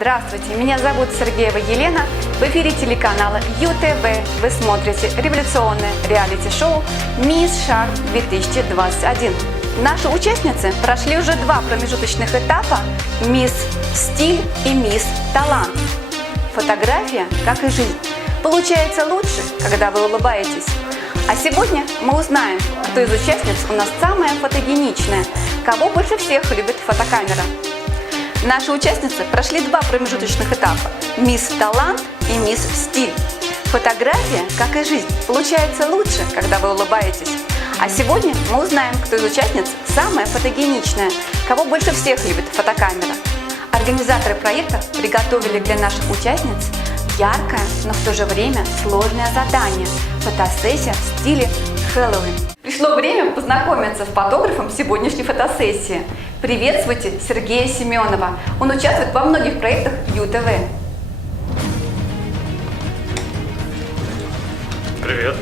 Здравствуйте, меня зовут Сергеева Елена. В эфире телеканала ЮТВ вы смотрите революционное реалити-шоу «Мисс Шарп 2021». Наши участницы прошли уже два промежуточных этапа «Мисс Стиль» и «Мисс Талант». Фотография, как и жизнь, получается лучше, когда вы улыбаетесь. А сегодня мы узнаем, кто из участниц у нас самая фотогеничная, кого больше всех любит фотокамера. Наши участницы прошли два промежуточных этапа – «Мисс Талант» и «Мисс Стиль». Фотография, как и жизнь, получается лучше, когда вы улыбаетесь. А сегодня мы узнаем, кто из участниц самая фотогеничная, кого больше всех любит фотокамера. Организаторы проекта приготовили для наших участниц яркое, но в то же время сложное задание – фотосессия в стиле Хэллоуин. Пришло время познакомиться с фотографом сегодняшней фотосессии. Приветствуйте Сергея Семенова. Он участвует во многих проектах ЮТВ. Привет.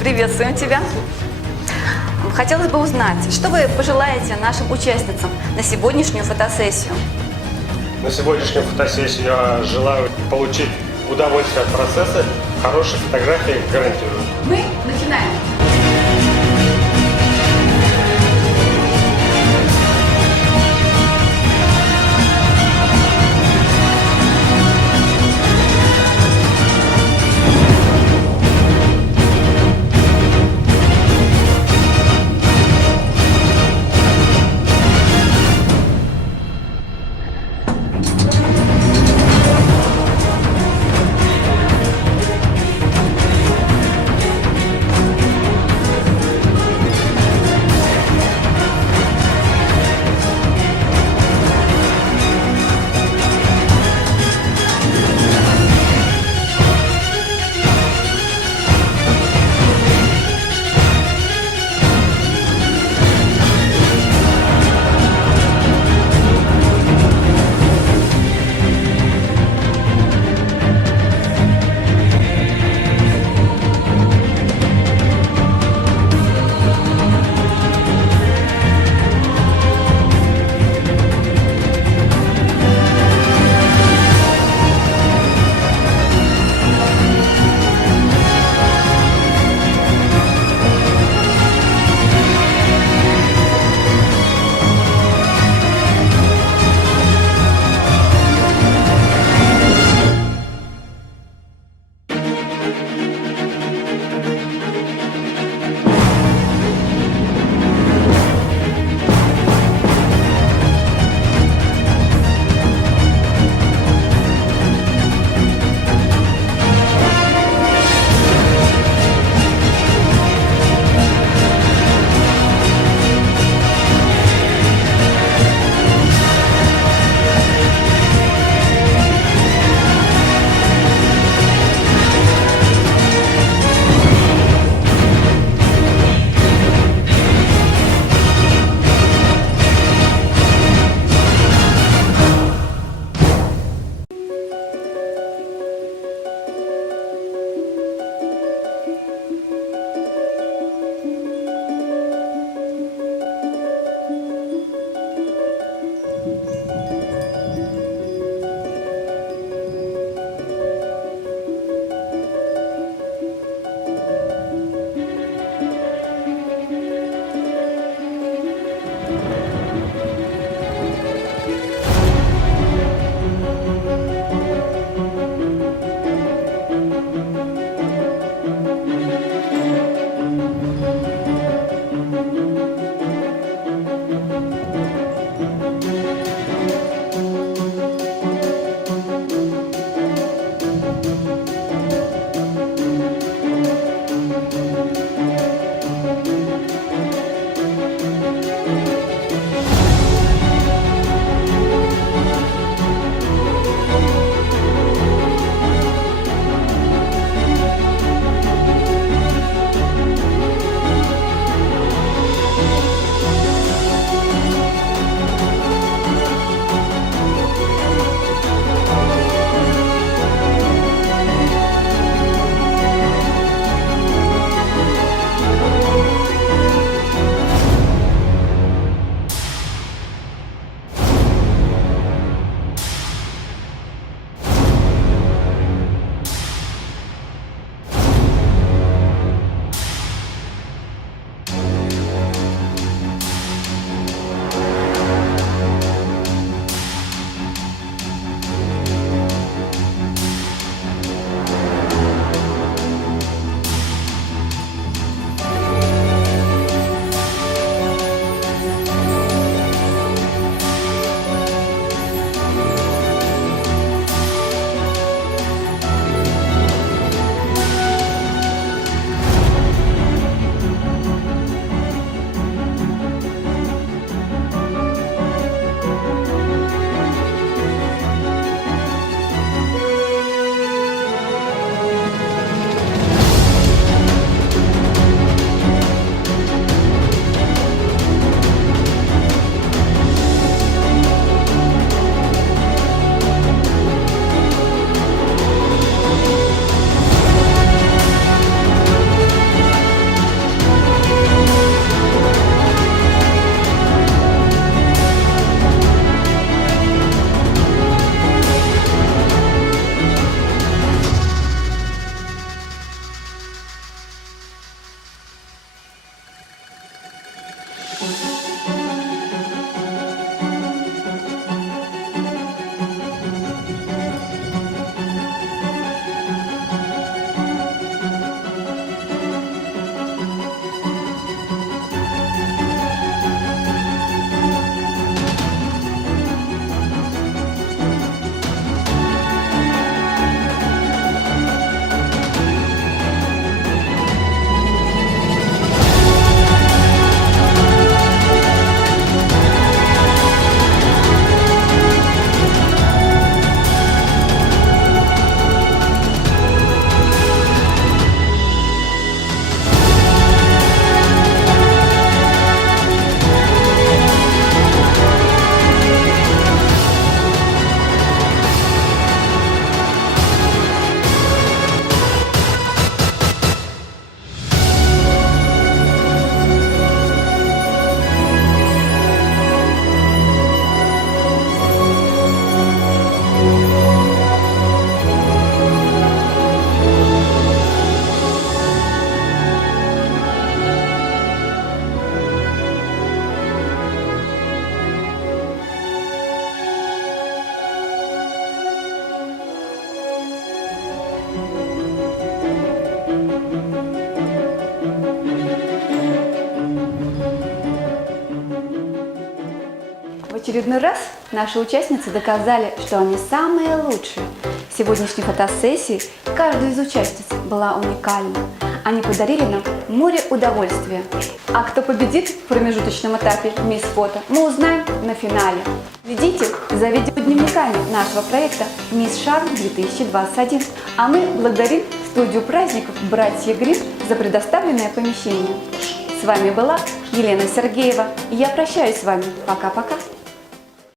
Приветствуем тебя. Хотелось бы узнать, что вы пожелаете нашим участницам на сегодняшнюю фотосессию? На сегодняшнюю фотосессию я желаю получить удовольствие от процесса, хорошие фотографии гарантирую. Мы начинаем. очередной раз наши участницы доказали, что они самые лучшие. В сегодняшней фотосессии каждая из участниц была уникальна. Они подарили нам море удовольствия. А кто победит в промежуточном этапе «Мисс Фото», мы узнаем на финале. Следите за видеодневниками нашего проекта «Мисс Шарм-2021». А мы благодарим студию праздников «Братья Гримм» за предоставленное помещение. С вами была Елена Сергеева. И я прощаюсь с вами. Пока-пока.